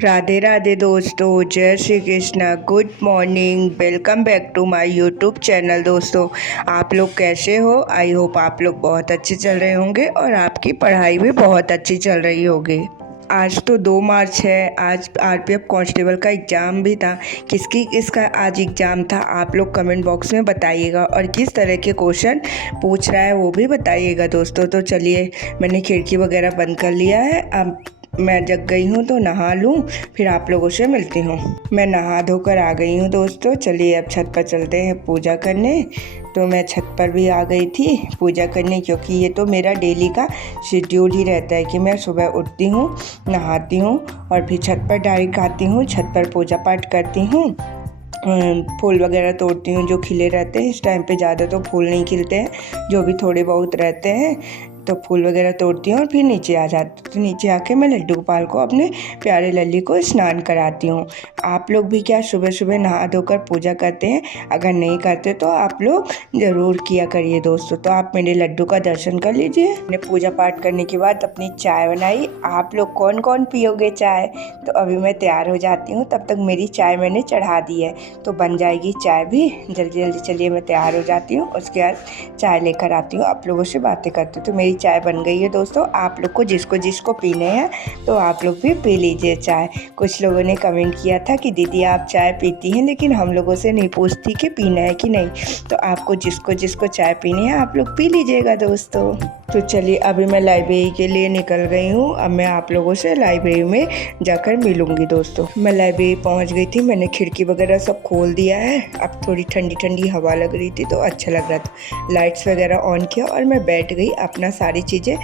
राधे राधे दोस्तों, जय Shri Krishna. Good morning, welcome back to my YouTube channel. दोस्तों, आप लोग कैसे हो? आई होप आप लोग बहुत अच्छे चल रहे होंगे और आपकी पढ़ाई भी बहुत अच्छी चल रही होगी। आज तो 2 मार्च है। आज आरपीएफ कांस्टेबल का एग्ज़ाम भी था। किसका आज एग्ज़ाम था आप लोग कमेंट बॉक्स में बताइएगा, और किस तरह के क्वेश्चन पूछ रहा है वो भी बताइएगा दोस्तों। तो चलिए, मैंने खिड़की वगैरह बंद कर लिया है। अब मैं जग गई हूँ तो नहा लूँ, फिर आप लोगों से मिलती हूँ। मैं नहा धोकर आ गई हूँ दोस्तों। चलिए अब छत पर चलते हैं पूजा करने। तो मैं छत पर भी आ गई थी पूजा करने, क्योंकि ये तो मेरा डेली का शेड्यूल ही रहता है कि मैं सुबह उठती हूँ, नहाती हूँ और फिर छत पर डायरेक्ट आती हूँ। छत पर पूजा पाठ करती हूँ, फूल वगैरह तोड़ती हूँ जो खिले रहते हैं। इस टाइम पे ज़्यादा तो फूल नहीं खिलते हैं, जो भी थोड़े बहुत रहते हैं तो फूल वगैरह तोड़ती हूँ और फिर नीचे आ जाती हूँ। तो नीचे आके मैं लड्डू गोपाल को, अपने प्यारे लल्ली को स्नान कराती हूँ। आप लोग भी क्या सुबह सुबह नहा धोकर पूजा करते हैं? अगर नहीं करते तो आप लोग ज़रूर किया करिए दोस्तों। तो आप मेरे लड्डू का दर्शन कर लीजिए। मैंने पूजा पाठ करने के बाद अपनी चाय बनाई। आप लोग कौन कौन पियोगे चाय? तो अभी मैं तैयार हो जाती हूँ, तब तक मेरी चाय मैंने चढ़ा दी है तो बन जाएगी चाय भी जल्दी जल्दी। चलिए मैं तैयार हो जाती हूँ, उसके बाद चाय लेकर आती हूँ, आप लोगों से बातें करती हूँ। तो मेरी चाय बन गई है दोस्तों। आप लोग को जिसको जिसको पीने हैं तो आप लोग भी पी लीजिए चाय। कुछ लोगों ने कमेंट किया था कि दीदी आप चाय पीती हैं, लेकिन हम लोगों से नहीं पूछती कि पीना है कि नहीं। तो आपको जिसको जिसको चाय पीनी है आप लोग पी लीजिएगा दोस्तों। तो चलिए, अभी मैं लाइब्रेरी के लिए निकल गई हूँ। अब मैं आप लोगों से लाइब्रेरी में जाकर मिलूंगी दोस्तों। मैं लाइब्रेरी पहुँच गई थी, मैंने खिड़की वगैरह सब खोल दिया है। अब थोड़ी ठंडी ठंडी हवा लग रही थी तो अच्छा लग रहा था। लाइट्स वगैरह ऑन किया और मैं बैठ गई। अपना सारी चीज़ें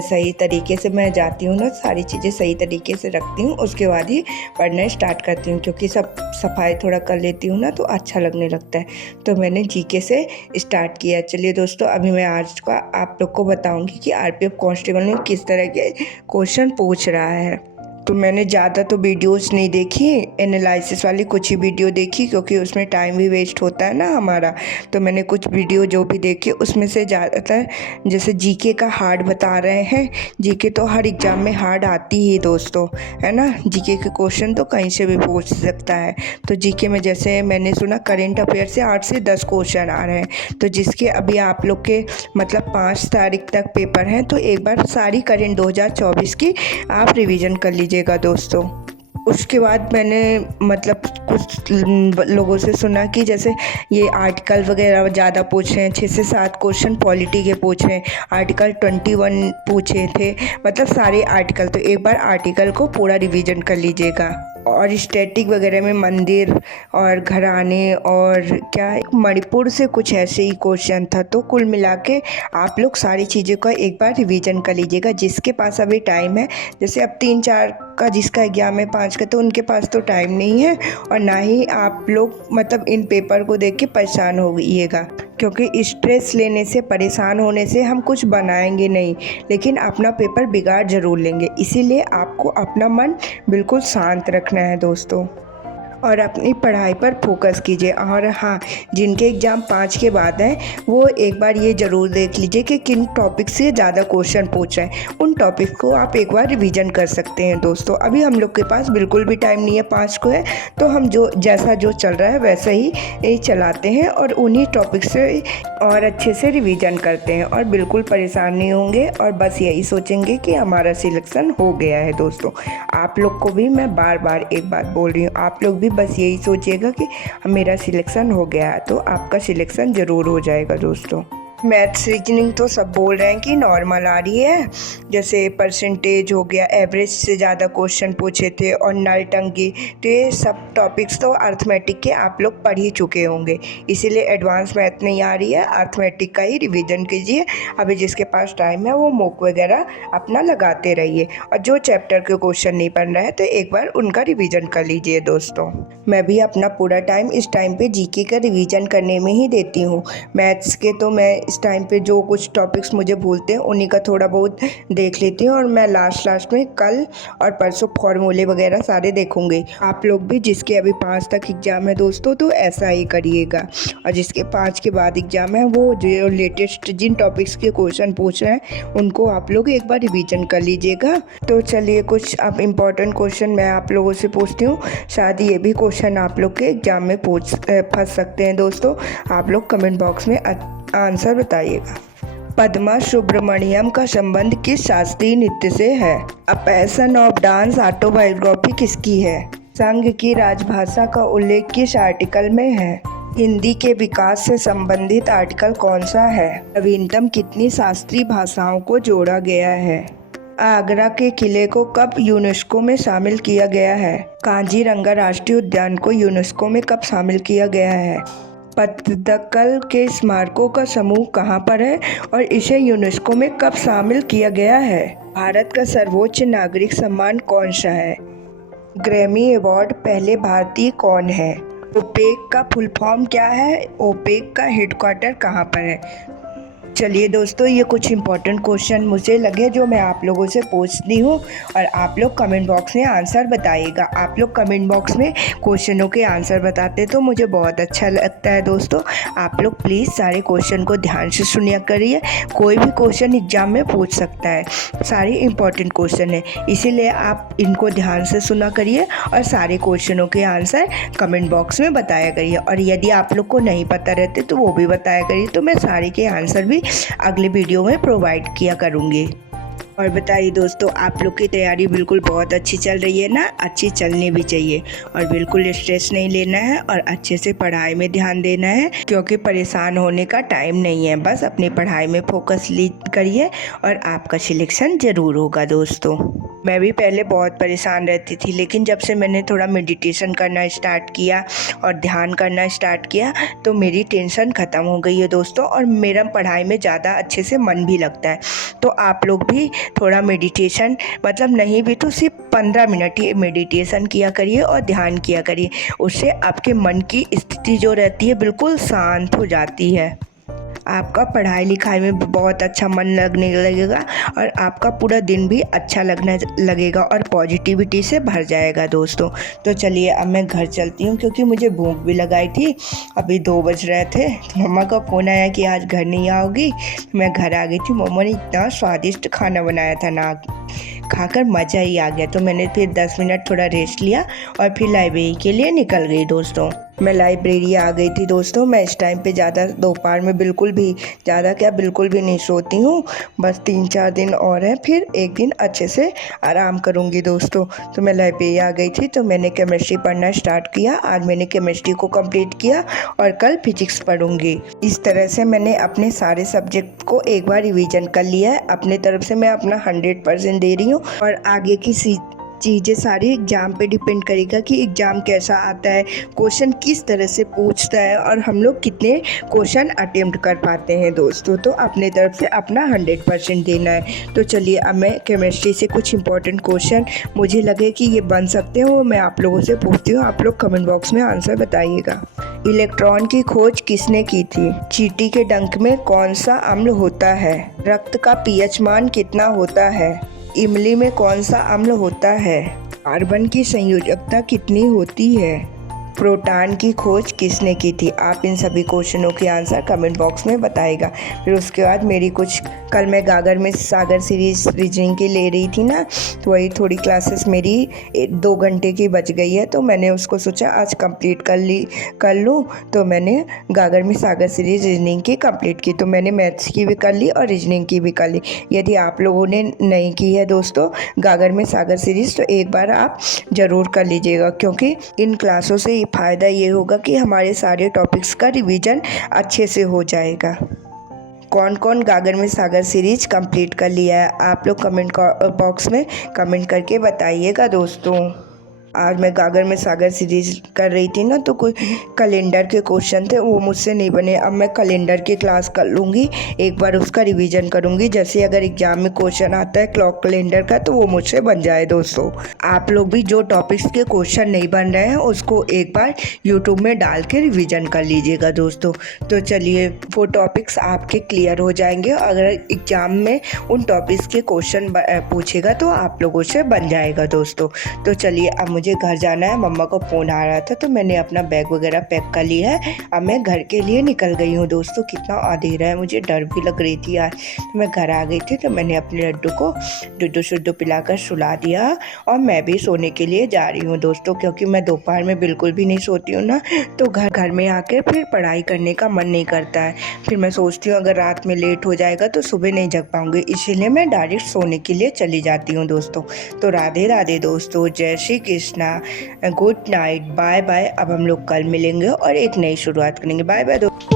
सही तरीके से मैं जाती हूँ ना, सारी चीज़ें सही तरीके से रखती हूँ, उसके बाद ही पढ़ना स्टार्ट करती हूँ, क्योंकि सब सफाई थोड़ा कर लेती हूँ ना तो अच्छा लगने लगता है। तो मैंने जीके से स्टार्ट किया। चलिए दोस्तों, अभी मैं आज का आप लोग को बताऊंगी कि आरपीएफ कांस्टेबल में किस तरह के क्वेश्चन पूछ रहा है। तो मैंने ज़्यादा तो वीडियोस नहीं देखी, एनालिसिस वाली कुछ ही वीडियो देखी, क्योंकि उसमें टाइम भी वेस्ट होता है ना हमारा। तो मैंने कुछ वीडियो जो भी देखी उसमें से ज़्यादातर जैसे जीके का हार्ड बता रहे हैं। जीके तो हर एग्ज़ाम में हार्ड आती ही दोस्तों, है ना। जीके के क्वेश्चन तो कहीं से भी पूछ सकता है। तो जीके में जैसे मैंने सुना करेंट अफेयर से 8 से 10 क्वेश्चन आ रहे हैं। तो जिसके अभी आप लोग के मतलब 5 तारीख तक पेपर हैं, तो एक बार सारी करेंट 2024 की आप रिवीजन कर लीजिएगा दोस्तों। उसके बाद मैंने मतलब कुछ लोगों से सुना कि जैसे ये आर्टिकल वगैरह ज़्यादा पूछ रहे हैं। 6 से 7 क्वेश्चन पॉलिटी के पूछ रहे हैं। आर्टिकल 21 पूछे थे, मतलब सारे आर्टिकल। तो एक बार आर्टिकल को पूरा रिवीजन कर लीजिएगा। और स्टैटिक वगैरह में मंदिर और घराने और क्या मणिपुर से कुछ ऐसे ही क्वेश्चन था। तो कुल मिला के आप लोग सारी चीज़ों का एक बार रिवीजन कर लीजिएगा, जिसके पास अभी टाइम है। जैसे अब 3-4 का जिसका एग्जाम है, 5 का, तो उनके पास तो टाइम नहीं है, और ना ही आप लोग मतलब इन पेपर को देख के परेशान होइएगा, क्योंकि स्ट्रेस लेने से, परेशान होने से हम कुछ बनाएंगे नहीं, लेकिन अपना पेपर बिगाड़ ज़रूर लेंगे। इसीलिए आपको अपना मन बिल्कुल शांत रखना है दोस्तों, और अपनी पढ़ाई पर फोकस कीजिए। और हाँ, जिनके एग्ज़ाम 5 के बाद हैं वो एक बार ये ज़रूर देख लीजिए कि किन टॉपिक से ज़्यादा क्वेश्चन पूछ रहे हैं। उन टॉपिक को आप एक बार रिवीजन कर सकते हैं दोस्तों। अभी हम लोग के पास बिल्कुल भी टाइम नहीं है, 5 को है, तो हम जो जैसा जो चल रहा है वैसा ही चलाते हैं और उन्हीं टॉपिक से और अच्छे से रिवीजन करते हैं, और बिल्कुल परेशान नहीं होंगे, और बस यही सोचेंगे कि हमारा सिलेक्शन हो गया है दोस्तों। आप लोग को भी मैं बार बार एक बात बोल रही हूँ, आप लोग भी बस यही सोचिएगा कि मेरा सिलेक्शन हो गया है, तो आपका सिलेक्शन ज़रूर हो जाएगा दोस्तों। मैथ्स रीजनिंग तो सब बोल रहे हैं कि नॉर्मल आ रही है। जैसे परसेंटेज हो गया, एवरेज से ज़्यादा क्वेश्चन पूछे थे, और नल टंकी, तो ये सब टॉपिक्स तो अर्थमेटिक के आप लोग पढ़ ही चुके होंगे। इसीलिए एडवांस मैथ नहीं आ रही है, अर्थमेटिक का ही रिवीजन कीजिए। अभी जिसके पास टाइम है वो मोक वगैरह अपना लगाते रहिए, और जो चैप्टर के क्वेश्चन नहीं पढ़ रहे हैं तो एक बार उनका रिवीजन कर लीजिए दोस्तों। मैं भी अपना पूरा टाइम इस टाइम पे जीके का रिवीजन करने में ही देती हूँ। मैथ्स के तो मैं इस टाइम पे जो कुछ टॉपिक्स मुझे भूलते हैं उन्हीं का थोड़ा बहुत देख लेती हूँ और मैं लास्ट में कल और परसों फॉर्मूले वगैरह सारे देखूँगी। आप लोग भी जिसके अभी 5 तक एग्ज़ाम है दोस्तों तो ऐसा ही करिएगा, और जिसके 5 के बाद एग्ज़ाम है वो जो लेटेस्ट जिन टॉपिक्स के क्वेश्चन पूछ रहे हैं उनको आप लोग एक बार रिवीजन कर लीजिएगा। तो चलिए कुछ अब इम्पोर्टेंट क्वेश्चन मैं आप लोगों से पूछती हूँ, शायद ये भी क्वेश्चन आप लोग के एग्जाम में फंस सकते हैं दोस्तों। आप लोग कमेंट बॉक्स में आंसर बताइएगा। पद्मा सुब्रमण्यम का संबंध किस शास्त्रीय नृत्य से है? A passion of dance autobiography किसकी है? संघ की राजभाषा का उल्लेख किस आर्टिकल में है? हिंदी के विकास से संबंधित आर्टिकल कौन सा है? नवीनतम कितनी शास्त्रीय भाषाओं को जोड़ा गया है? आगरा के किले को कब यूनेस्को में शामिल किया गया है? काजीरंगा राष्ट्रीय उद्यान को यूनेस्को में कब शामिल किया गया है? पत्तदकल के स्मारकों का समूह कहाँ पर है और इसे यूनेस्को में कब शामिल किया गया है? भारत का सर्वोच्च नागरिक सम्मान कौन सा है? ग्रैमी अवार्ड पहले भारतीय कौन है? ओपेक का फुल फॉर्म क्या है? ओपेक का हेडक्वार्टर कहाँ पर है? चलिए दोस्तों, ये कुछ इंपॉर्टेंट क्वेश्चन मुझे लगे जो मैं आप लोगों से पूछती हूँ और आप लोग कमेंट बॉक्स में आंसर बताइएगा। आप लोग कमेंट बॉक्स में क्वेश्चनों के आंसर बताते तो मुझे बहुत अच्छा लगता है दोस्तों। आप लोग प्लीज़ सारे क्वेश्चन को ध्यान से सुनिया करिए, कोई भी क्वेश्चन एग्जाम में पूछ सकता है, सारे इंपॉर्टेंट क्वेश्चन है, इसीलिए आप इनको ध्यान से सुना करिए और सारे क्वेश्चनों के आंसर कमेंट बॉक्स में बताया करिए। और यदि आप लोग को नहीं पता रहते तो वो भी बताया करिए, तो मैं सारे के आंसर भी अगले वीडियो में प्रोवाइड किया करूँगी। और बताइए दोस्तों, आप लोग की तैयारी बिल्कुल बहुत अच्छी चल रही है ना? अच्छी चलनी भी चाहिए और बिल्कुल स्ट्रेस नहीं लेना है और अच्छे से पढ़ाई में ध्यान देना है, क्योंकि परेशान होने का टाइम नहीं है। बस अपनी पढ़ाई में फोकस करिए और आपका सिलेक्शन ज़रूर होगा दोस्तों। मैं भी पहले बहुत परेशान रहती थी, लेकिन जब से मैंने थोड़ा मेडिटेशन करना स्टार्ट किया और ध्यान करना स्टार्ट किया तो मेरी टेंशन ख़त्म हो गई है दोस्तों, और मेरा पढ़ाई में ज़्यादा अच्छे से मन भी लगता है। तो आप लोग भी थोड़ा मेडिटेशन, मतलब नहीं भी तो सिर्फ 15 मिनट ही मेडिटेशन किया करिए और ध्यान किया करिए। उससे आपके मन की स्थिति जो रहती है बिल्कुल शांत हो जाती है। आपका पढ़ाई लिखाई में बहुत अच्छा मन लगने लगेगा और आपका पूरा दिन भी अच्छा लगने लगेगा और पॉजिटिविटी से भर जाएगा दोस्तों। तो चलिए अब मैं घर चलती हूँ, क्योंकि मुझे भूख भी लगाई थी। अभी 2 बज रहे थे तो मम्मा का फ़ोन आया कि आज घर नहीं आओगी। मैं घर आ गई थी। मम्मा ने इतना स्वादिष्ट खाना बनाया था ना, खाकर मज़ा ही आ गया। तो मैंने फिर 10 मिनट थोड़ा रेस्ट लिया और फिर लाइब्रेरी के लिए निकल गई दोस्तों। मैं लाइब्रेरी आ गई थी दोस्तों। मैं इस टाइम पे ज़्यादा दोपहर में बिल्कुल भी नहीं सोती हूँ। बस 3-4 दिन और हैं, फिर एक दिन अच्छे से आराम करूँगी दोस्तों। तो मैं लाइब्रेरी आ गई थी तो मैंने केमिस्ट्री पढ़ना स्टार्ट किया। आज मैंने केमिस्ट्री को कंप्लीट किया और कल फिजिक्स पढ़ूँगी। इस तरह से मैंने अपने सारे सब्जेक्ट को एक बार रिवीजन कर लिया है। अपने तरफ से मैं अपना 100% दे रही हूँ और आगे की चीज़ें सारी एग्ज़ाम पे डिपेंड करेगा कि एग्ज़ाम कैसा आता है, क्वेश्चन किस तरह से पूछता है और हम लोग कितने क्वेश्चन अटेम्प्ट कर पाते हैं दोस्तों। तो अपने तरफ से अपना 100% देना है। तो चलिए अब मैं केमिस्ट्री से कुछ इंपॉर्टेंट क्वेश्चन मुझे लगे कि ये बन सकते हैं वो मैं आप लोगों से पूछती हूँ। आप लोग कमेंट बॉक्स में आंसर बताइएगा। इलेक्ट्रॉन की खोज किसने की थी? चींटी के डंक में कौन सा अम्ल होता है? रक्त का पीएच मान कितना होता है? इमली में कौन सा अम्ल होता है? कार्बन की संयोजकता कितनी होती है? प्रोटॉन की खोज किसने की थी? आप इन सभी क्वेश्चनों के आंसर कमेंट बॉक्स में बताइएगा। फिर उसके बाद मेरी कुछ कल मैं गागर में सागर सीरीज रीजनिंग की ले रही थी ना, तो वही थोड़ी क्लासेस मेरी 2 घंटे की बच गई है, तो मैंने उसको सोचा आज कंप्लीट कर लूँ। तो मैंने गागर में सागर सीरीज रीजनिंग की कंप्लीट की। तो मैंने मैथ्स की भी कर ली और रीजनिंग की भी कर ली। यदि आप लोगों ने नहीं की है दोस्तों गागर में सागर सीरीज, तो एक बार आप ज़रूर कर लीजिएगा, क्योंकि इन क्लासों से फ़ायदा ये होगा कि हमारे सारे टॉपिक्स का रिवीजन अच्छे से हो जाएगा। कौन कौन गागर में सागर सीरीज कंप्लीट कर लिया है? आप लोग कमेंट बॉक्स में कमेंट करके बताइएगा दोस्तों। आज मैं गागर में सागर सीरीज कर रही थी ना, तो कोई कैलेंडर के क्वेश्चन थे वो मुझसे नहीं बने। अब मैं कैलेंडर की क्लास कर लूँगी, एक बार उसका रिवीजन करूँगी। जैसे अगर एग्जाम में क्वेश्चन आता है क्लॉक कैलेंडर का तो वो मुझसे बन जाए। दोस्तों आप लोग भी जो टॉपिक्स के क्वेश्चन नहीं बन रहे हैं उसको एक बार यूट्यूब में डाल के रिविज़न कर लीजिएगा दोस्तों। तो चलिए वो टॉपिक्स आपके क्लियर हो जाएंगे। अगर एग्जाम में उन टॉपिक्स के क्वेश्चन पूछेगा तो आप लोगों से बन जाएगा दोस्तों। तो चलिए अब मुझे घर जाना है, मम्मा को फ़ोन आ रहा था तो मैंने अपना बैग वगैरह पैक कर लिया है। अब मैं घर के लिए निकल गई हूँ दोस्तों। कितना अंधेरा है, मुझे डर भी लग रही थी आज। मैं घर आ गई थी तो मैंने अपने लड्डू को दूध शुद्ध पिलाकर सुला दिया और मैं भी सोने के लिए जा रही हूँ दोस्तों, क्योंकि मैं दोपहर में बिल्कुल भी नहीं सोती हूँ ना, तो घर में आकर फिर पढ़ाई करने का मन नहीं करता है। फिर मैं सोचती हूँ अगर रात में लेट हो जाएगा तो सुबह नहीं जग पाऊँगी, इसीलिए मैं डायरेक्ट सोने के लिए चली जाती हूँ दोस्तों। तो राधे राधे दोस्तों, जय Shri Krishna, good night, bye bye. अब हम लोग कल मिलेंगे और एक नई शुरुआत करेंगे। बाय बाय दोस्तों।